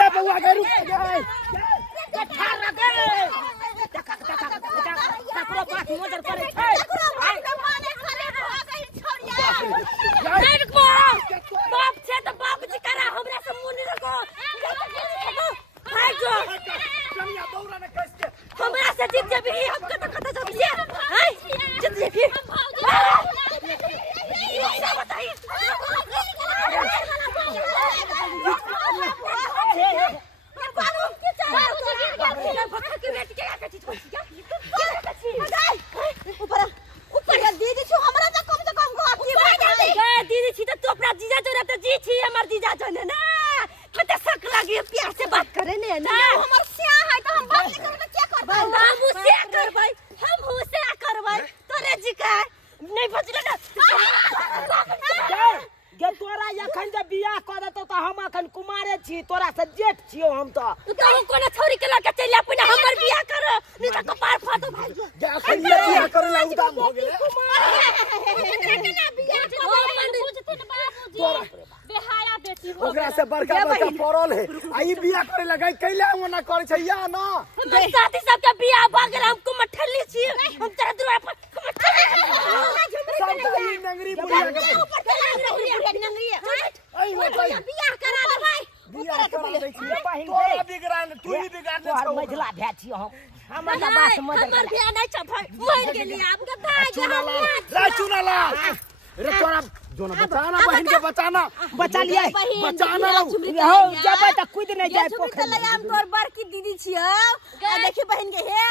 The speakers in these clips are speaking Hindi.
ये बउआ के रुक गए ठार लगे ठाकुर बात मदर करे बाप छे तो बाप जी करा हमरा से मुनि रखो हाय जो कमिया दौरा में कस के हमरा से जीत जेबी हम कत कत जबिए हाय जीत जे फिर ये बताइए दीदी छी तो अपना जीजा जो रहता जी छी हमर जीजा जो ने ना कते शक लागी प्यार से बात करे ने ना हमर सिया है तो हम बात नहीं करब क्या करब बाबू से करबै हम हु से करबै तोरे जी का नहीं बचले ना गे तोरा यखन जे बियाह क देतो त हम अखन कुमारे छी तोरा से जेठ छियो हम तो कोना छोरी के लके चल अपन हमर बियाह कर नहीं त कपार फाटो भाई जे अखन ये बियाह करे ला उदाम हो गेले बेहाया बेटी हो ओकरा से बड़का बड़का पड़ल है आई बियाह करे लगे कैले ओना करे छै या ना साथी सब के बियाह भ गेल हम कुमठली छी हम तेरे दुआ पर कुमठली सब ई नंगरी बुढ़िया के नंगरी आई हो भाई बियाह करा दे भाई बियाह करा दे छी बहिन तोरा बिगड़ान तू ही बिगाड़ दे छौ मझला भै छी हम हमर बास मदर हमर भै नै छ मर गेली आब के भाई चुनाला रे तोरा जोना बचाना बहन के बचा लिया बचाना हो जब तक कूद नहीं जाए पोखर में हम तोर बड़की दीदी छियो आ देखी बहन के हे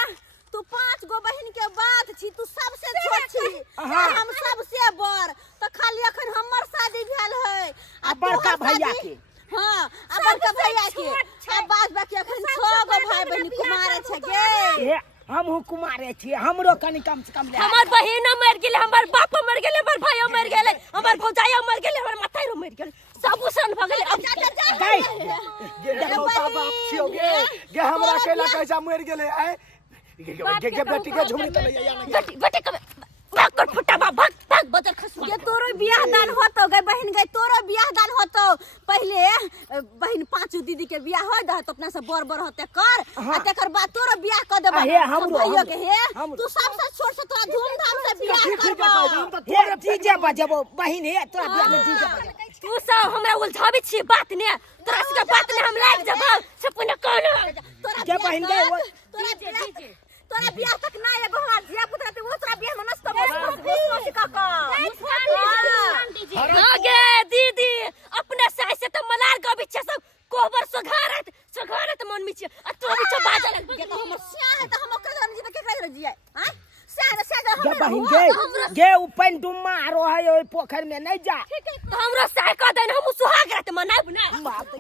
तू 5 गो बहन के बात छी तू सबसे छोट छी हम सबसे बड़ त खाली अखन हमर शादी भेल है आ बड़का भैया के हां आ बड़का भैया के आ बात बाकी अखन 6 गो भाई बहन कुमार छै गे हम कुमारे छी हमरो कनी कम से कम ले हमर बहिन मर गेले हमर बाप मर गेले हमर भाई मर गेले हमर भौजाई मर गेले हमर माताई मर गेले सब उसन भ गेले अब गे बाप छियो गे हमरा केला कैसा मर गेले आय गे बेटी के झुमरी त ले या बेटी के भाग फुटा भाग भाग बदर खसु ये तोरो बियाह दान होतो गे बहन गे तोरो बियाह दान होतो पहले बहन 5 दीदी के बियाह होय द तो अपना से बर होते कर आ तकर बाद तोरो बियाह क देबे हम भइयो के हे तू सबसे छोट से तोरा धूमधाम से बियाह करबो हे जीजे बजबो बहन हे तोरा बियाह में जीजे बजबो तू सब हमरा उलझाबे छी बात ने तोरा से बात ने हम लाग जबो सपने कोन तोरा के बहन गे तोरा तोरा बियाह तक ना एगो हां जिया पुत्र तू ओसरा बियाह में नस्त मौसी काका हां गे दीदी अपने साइ से तो मलार गबी छ सब कोबर सघारत मन में छ आ तो बिच बाजा लग गे तो हमर सिया है त हम ओकर हम जी के कर जिया हां गे बहिन गे उपन डुम्मा आरो है ओइ पोखर में नहीं जा तो हमरो साइ क देन हम सुहाग रात मनाब ना बाप रे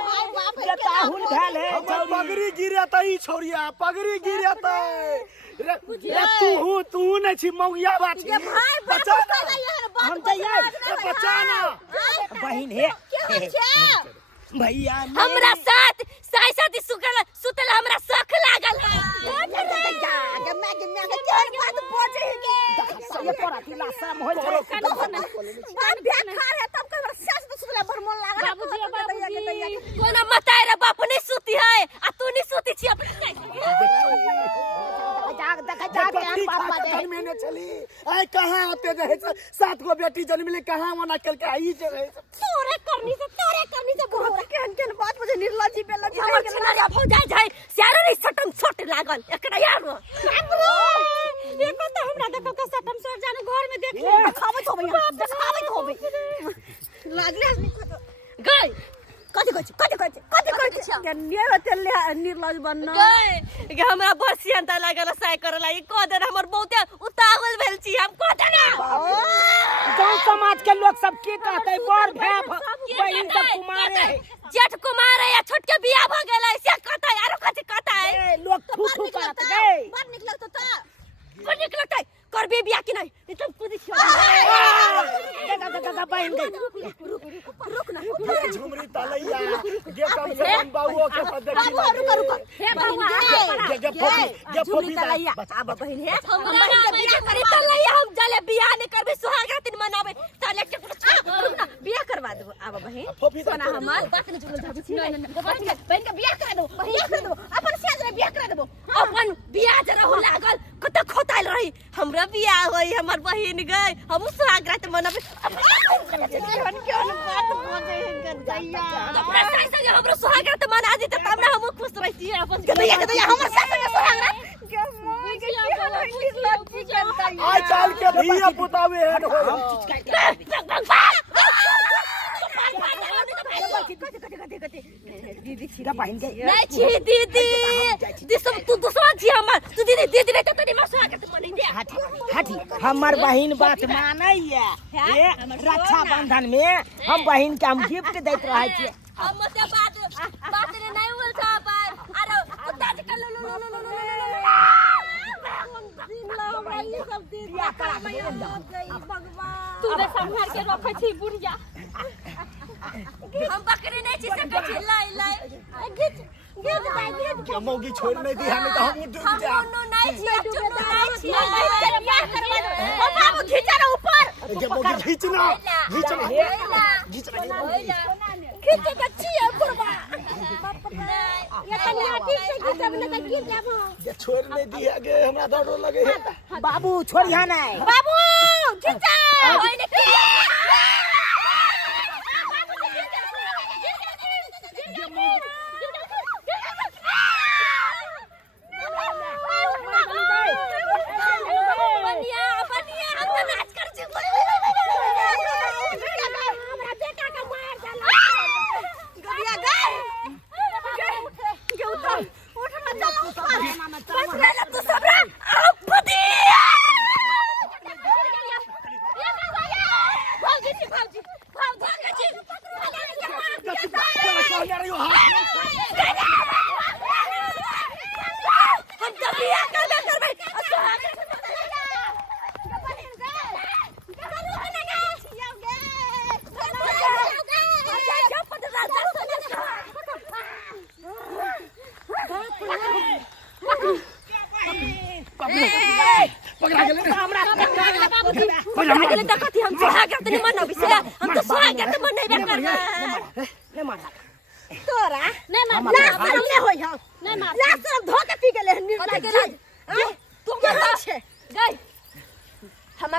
भाई बाप रे ताहुल भेल है पगड़ी गिरत ई छोरिया पगड़ी गिरत रे तू नहीं छी मौगिया बात गे भाई बचा हम जइए बचाना बहिन हे भैया हमरा साथ साई साथी सुतल हमरा शौक लागल है मैं चल बात बोझ के ये परा तिला शाम हो जाए बात बेकार है तब के सास तो सुतला भर मन लागल बाबूजी कोना मताई रे बाप नहीं सुती है आ तू नहीं सुती छी अपने जाग जन्म में चली आई कहां आते रहे 7 गो बेटी जन्म ले कहां मना कल के आई जे तोरे करनी से बहुत केहन बात मुझे निर्लजी पे लगी हमर छिनरिया भौजा जाय सारे रे सटम छोट लागल एकरा यार ये पता हमरा देखो के सटम छोट जाने घर में देख देखावत होबे लागले गई कथि छ कन्या होतल निर्लज बनना गई गे हमरा बसियन त लागल साइ करला ई क दे हमर बहुते उतावल भेल छी हम क दे ना गांव समाज के लोग सब की कहतै बर भै बहिन सब कुमारे जेठ कुमार है या छोट के बियाह भ गेलै से कहतै आरो कथि कहतै लोग फूफू करत गई बड़ निक लगतै करबे बियाह कि नहीं तुम खुद बहन रुक ना झुमरी तलैया गे कम से कम बाबू के रुक हे झुमरी तलैया बता बहन हे हम बहन के बियाह करे तलैया हम जले बियाह नहीं करबे सुहाग रात मनाबे तले के रुक ना बियाह करवा देबो आब बहिन फोफी सोना हमर बात न जुड़ल जाबे छी बहिन के बियाह करा देबो बियाह करा देबो अपन साज रे बियाह करा देबो अपन बियाह ज रहू लागल कत खोताइल रही हमरा बियाह होई हमर बहिन गई हम स्वागत मनबे केहन केहन बात बोले हन दैया हमरा सास संगे हमरो स्वागत मना दी त हमरा हम खुश रही अपन दैया के दैया हमर सास संगे स्वागत आज चाल के धिया पुतावे हेड हो दीदी छिरा बहन गई नहीं छी दीदी दिसम तू दूसरा छी हमर तू दीदी दीदी नहीं तो तोरी मसवा के पड़ी दे हाथी हमर बहिन बात मानै ये रक्षा बंधन में हम बहिन के हम गिफ्ट दैत रहे छी हम से बात ने नहीं बोल था पर अरे दादी कर लो तू ने संभाल के रखे छी बुढ़िया हम बकरी नहीं छी सके छी लाई गिज के मौगी छोड़ नहीं दी हमें तो हम डूब जा हम नहीं छी बियाह करवा दो ओ बाबू खींचा ना ऊपर के मौगी खींचना खींचे कच्ची है बुढ़वा ये कन्या ठीक से खींचब न त गिर जाबो ये छोड़ नहीं दी आगे हमरा डर लगे है बाबू छोड़िया नहीं बाबू खींचा ओइ ने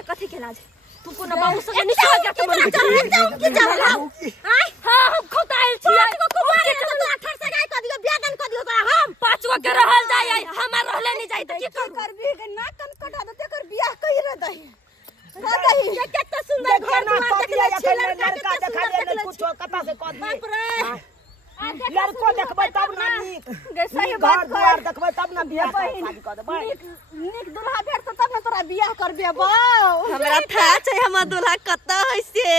कथी के लाज तू कोनो बाबू संगे निशा के त मन की जावला हां हम खोताइल छी को कुमार के तो 18 से गाय क दियो बेगन क दियो तोरा हम पांचवा के रहल जाय हमरा रहले नहीं जाय त की करबी ना कन कटा दे तेकर बियाह कहि रे दही दही केतना सुंदर घर दुआर देखले छी लड़का देखा ले कुछो कता से क दी बाप रे लड़को देखबै तब ना नीक सही घर बात द्वार देखबै तब ना बियाह शादी क देबै नीक दुल्हा भेट तब ना तोरा बियाह करबे बौ हमरा था छै हमर दुल्हा कत्ता है से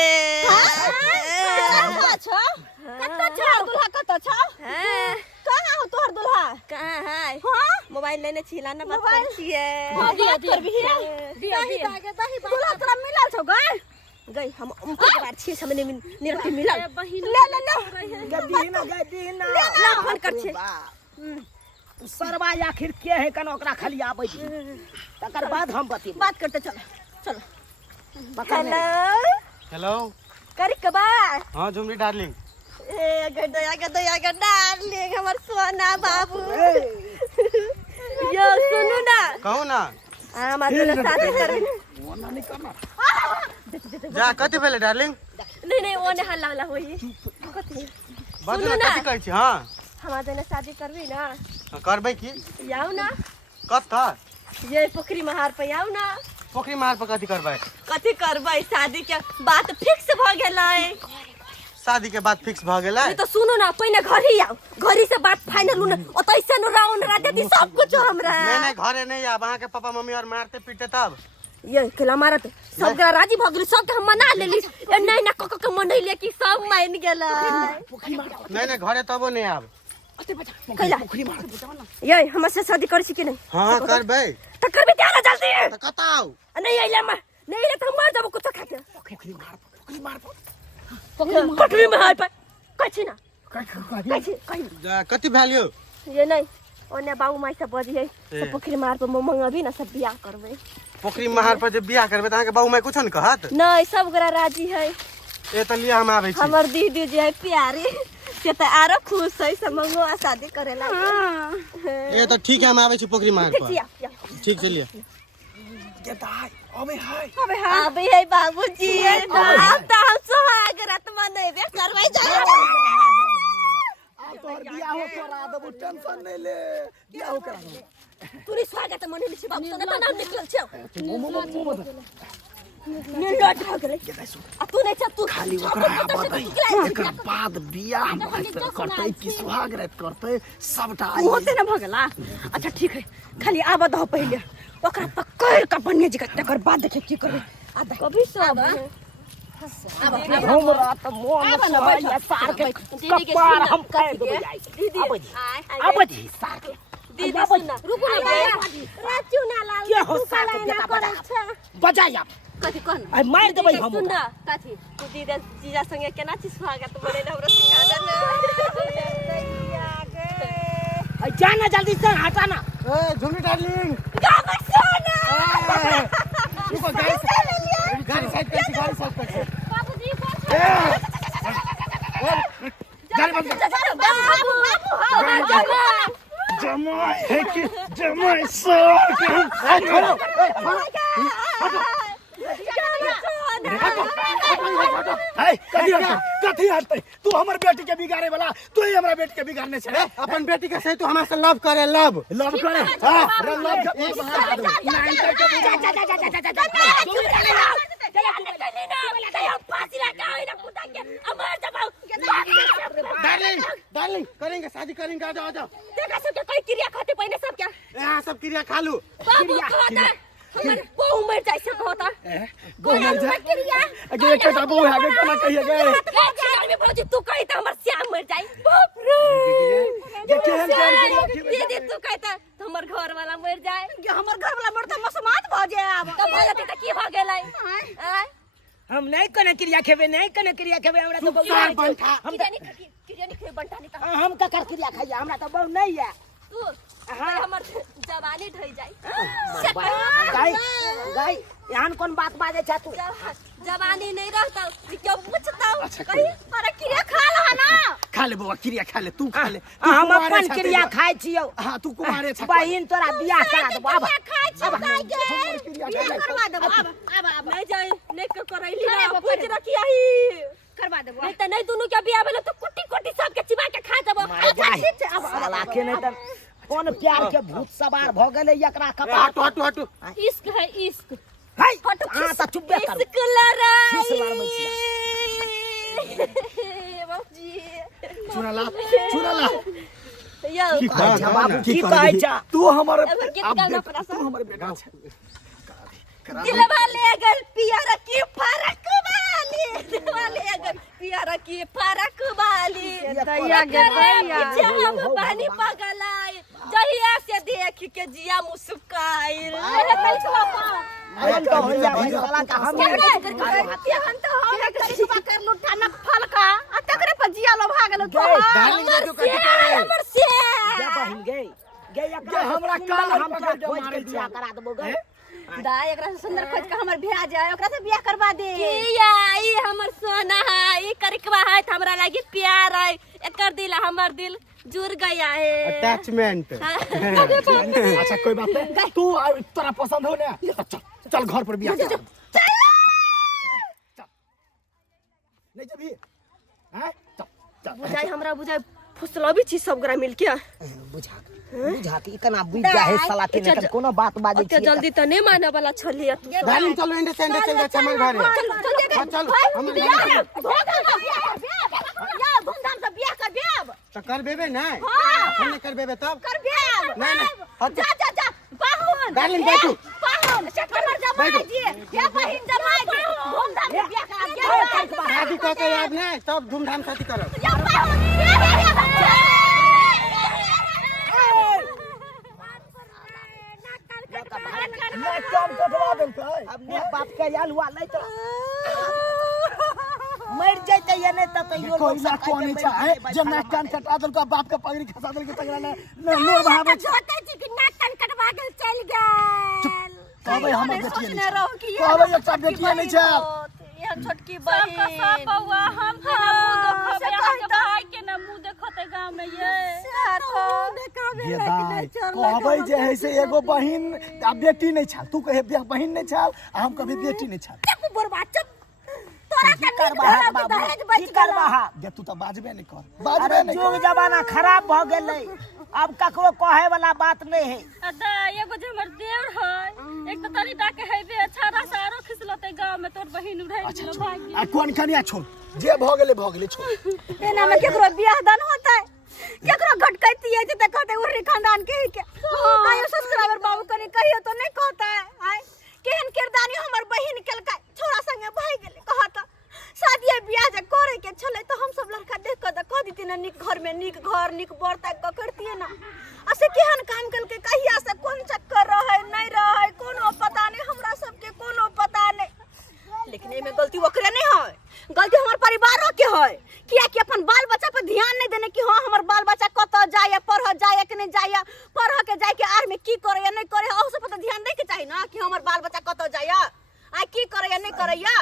कत्ता छ दुल्हा कत्ता छ कहां हो तोहर दुल्हा कहां है हां मोबाइल लेने छिला ना बात कर छिए बात करबी दही दुल्हा तोरा मिलल छौ गई हम उनके बात छिए सामने निरति मिलल ले गदीना ला फोन कर छे सरवा आखिर के है कन ओकरा खाली आबै छी तकर बाद हम बतेब बात करते चलो हेलो हेलो करी के बा हां झुमरी डार्लिंग ए गदया डार्लिंग हमर सोना बाबू यो सुनु ना कहू ना हमार दोनों शादी करबी जा कथि भेले डार्लिंग नहीं ओने हल्ला हल्ला होई कथि बात ना कथि कहै छी हां हमार दोनों शादी करबी ना करबै की याऊ ना कत्ता ये पोखरी महार पे याऊ ना पोखरी मार पर कथि करबै शादी के बात फिक्स भ गेलै शादी के बाद फिक्स भ गेलै तो सुनो ना पहले घर ही आओ घरी से बात फाइनल होना ओतै से न राउंड राते दी सब कुछ हमरा नहीं घरे नहीं आब अहाँ के पापा मम्मी और मारते पीटते तब ये केला मारत सब गरा राजी भ गेली सब के हम मना लेली ए नहीं ना क मनैले कि सब मान गेलै नहीं घरे तबो नहीं आब कैला ये हमरा से शादी करै छी कि नहीं हां करबै त करबे क्या ना जल्दी त कताऊ नहीं आइले म नहीं आइले त हम मर जाबो कुछ खाके पोखरी में हाय पर कछि ना कहि कथि भ्याल्यू ये नहीं ओने बाबू माई से बजी है सब पोखरी मार पर मंगा भी ना सब बियाह करबे पोखरी महार पर जे बियाह करबै त अहाँ के बाबू माई कुछ न कहत नहीं सब गरा राजी है ए तो लिया हम आवे छी हमर दीदी जे है प्यारी से त आरो खुश है से मंगवा शादी करेला। ए तो ठीक है हम आवे छी पोखरी मार पर ठीक से लिया के दाई अबे हाय अबे है बाबूजी अब त हम सुहाग रात मनेबे करबै जाय। अब तोहर बियाह हो करा देबो टेंशन नहीं ले बियाह हो करा देबो। तूने स्वागत मनेली छी बाबू संग त नाम निकल छौ मोमो निलट हो गेलै आ तू नहीं छ तू खाली ओकरा आबा दई एकर बाद बियाह करतै कि सुहाग रात करतै सबटा होते न भगला। अच्छा ठीक है खाली आबा दह पहिले ओकरा पकड़ के बनिए जी तकर बाद देखे की करबे। आ कभी सब हमरा त मोन या सार के कपार हम कह देबै जाई दीदी अब जी सार के दीदी सुन रुको ना राचू ना लाल के हो सार के बेटा बजा या कथि कोन आई मार देबै हम सुन ना कथि तू दीदी जीजा संगे केना छी स्वागत बनेले हमरा सिखा दे आई जाना जल्दी से हटा ना ए झुमरी डार्लिंग गाम सोना रुको गाड़ी साइड कर गाड़ी साइड कर बाबूजी गाड़ी बंद बाबू जमाई है कि जमाई सर के छोड़ो कथी हटते तू हमर बेटी के बिगाड़े वाला तू ही हमरा बेटी के बिगाड़ने छे। अपन बेटी के सही तू हमरा से लव करे लव करे हां लव डार्लिंग डार्लिंग करेंगे शादी करेंगे आ जाओ आ जाओ देखा सब कोई क्रिया खाते पहले सब क्या यहाँ सब क्रिया खा लू बाबू कहता हमर बहु मर जाय से कहता बहु मर जाय अगे एक बेटा बहु आगे केना कहिए गे में भौजी तू कही त हमर श्याम मर जाय बाप रे ये केहन दीदी तू कहता हमर घर वाला मर जाय हमर घर वाला मर त मसमात भ जाय अब त भले त की भ गेलै हम नहीं कने क्रिया खेबे नहीं कने क्रिया खेबे हमरा तो बहुत हम किरिया नहीं बंटा नहीं त हम का कर क्रिया खाइया हमरा तो बहुत नहीं है तू हमर जवानी ढई जाय गाय गाय यान कौन बात बाजे छ तू जवानी नहीं रहता क्यों पूछता कही अरे क्रिया खा लो ना खा ले बउआ क्रिया खा ले तू खा ले हम अपन क्रिया खाइ छियो। हां तू कुमारे छ बहिन तोरा बियाह करा देबो अब खाइ छी गाय के करवा देबो अब नहीं जाय नहीं करैली ना पूछ रखी आही करवा देबो नहीं त नहीं दोनों के बियाह भेल तो कुटी कुटी सब के चिबा के खा देबो अब साला के नहीं त कौन प्यार के भूत सवार भ गेले एकरा कपार हटू हटू हटू इश्क है इश्क है हां त चुप कर इश्क लड़ाई किस लड़ में बाबूजी चुना ला यो की कहै छ बाबू की कहै छ तू हमर अगर गीत गाना पड़ा तू हमर बेटा छ दिलवा ले गल पियारा की फरक वाली दिलवा ले गल पियारा की फरक वाली दैया गे दैया हम पानी पगलाई जहिया से देख के जिया मुस्काइल हम तो भैया साला का हम कर लुटा न फलका आ तकरे पर जिया लो भागल तो डार्लिंग देखो कथि करे हमर से गे बहिन गे हमरा काल हम के खोज के बियाह करा देबो गे दा एकरा से सुंदर खोज के हमर बियाह जाय ओकरा से बियाह करवा दे किया ई हमर सोना है ई करकवा है हमरा लागी प्यार है एकर दिल हमर दिल जुड़ गया है अटैचमेंट अच्छा कोई बात नहीं तू तोरा पसंद हो ना चल चल घर पर बियाह कर चल नहीं जबी हैं चल बुझाई हमरा बुझाई फुसलबी छी सब गरा मिल के बुझा के इतना बुझ जा है साला के नहीं कोनो बात बाजे अते जल्दी त नहीं माने वाला छलिए डार्लिंग चलो इंडे सेंडे चल जा हमर घरे चल हम या धूमधाम से बियाह कर देब तो कर बेबे ना हां हम कर बेबे तब कर देब नहीं जा जा जा पाहुन डार्लिंग बैठू पाहुन हमर जमाई जी या बहिन जमाई जी धूमधाम से बियाह कर शादी क के याद नहीं तब धूमधाम शादी करो या पाहुन मैं काम कटवा देलकै अब ने बाप के याल हुआ नहीं तो मर जाते ये नहीं तो यो कोई ना कोनी चाहे जब नाक कान कटा देलकै बाप के पगड़ी खसा देलकै तगड़ा ने नो बहावे छोटे जी के नाक कान कटवा गेल चल गेल कहबै हमर बेटिए सोचने नहीं रहो कि कहबै एकटा बेटिए नहीं छै ये छोटकी बहन सब बउआ हम के ना मुंह देखबे यहाँ के भाई के ना मुंह देखते गांव में ये ये दाई कहबै जे है से एगो बहिन आ बेटी नहीं छाल तू कहे बहिन नहीं छाल आ हम कभी बेटी नहीं छाल चुप बर्बाद चुप तोरा की करबा है बाबू की करबा है जे तू तो बाजबे नहीं कर अरे बाजबे नहीं जुग जमाना खराब भ गेलै अब ककरो कहे वाला बात नहीं है अदा एगो जे हमर देवर है एक तो तनी डाके हेबे अच्छा सारो खिसलते गांव में तोर बहिन उड़ाई गेलो भाग आ कौन कनिया छोड़ जे भ गेलै छोड़ एना में केकरो बियाह दान होता है केकरो घटकैती है जे कहते उरी खानदान के आयो सब्सक्राइबर बाबू कनी कहियो तो नहीं कहता है आय केहन किरदानी हमर बहिन केलकै छोरा संगे भाई गेलै कहत शादी बियाह जे करे के छले तो हम सब लड़का देख के कह दीती ना निक घर में निक घर निक बर तक करतिए ना असे केहन काम केलकै कहिया से कोन चक्कर रहे नहीं रहे कोनो पता नहीं हमरा सब के कोनो पता नहीं लेकिन एमे गलती ओकरे नहीं है गलती हमर परिवारों के है किया कि अपन बाल बच्चा पर ध्यान नहीं देने कि हां हमर बाल बच्चा कत जाय पढ़ जाय कि नहीं जाय पढ़ के जाय के आर में की करे या नहीं करे ओ सब पर ध्यान दे के चाहिए ना कि हमर बाल बच्चा कत जाय आ की करे या नहीं करे या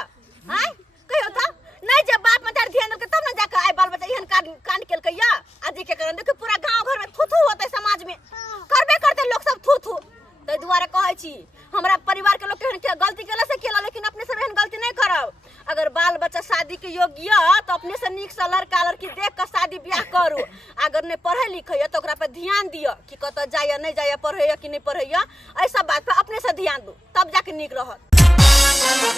हां कहियो त नहीं जब बाप मतार ध्यान देलकै तब ना जाके आय बाल बच्चा एहन कांड केलकै या आज के कारण देखो पूरा गांव घर में थुथु होतै समाज में करबे करते लोग सब थुथु तै दुआरे कहै छी हमरा परिवार के लोग केहन के गलती केला से केला लेकिन अपने से एहन गलती नहीं करब अगर बाल बच्चा शादी के योग्य तो अपने से निक से लड़का लड़की देख के शादी ब्याह करू अगर नहीं पढ़े लिखे तो ओकरा पे ध्यान दियो कि कत जाय नहीं जाय पढ़े कि नहीं पढ़े ऐसा बात पे अपने से ध्यान दो तब जाके निक रहत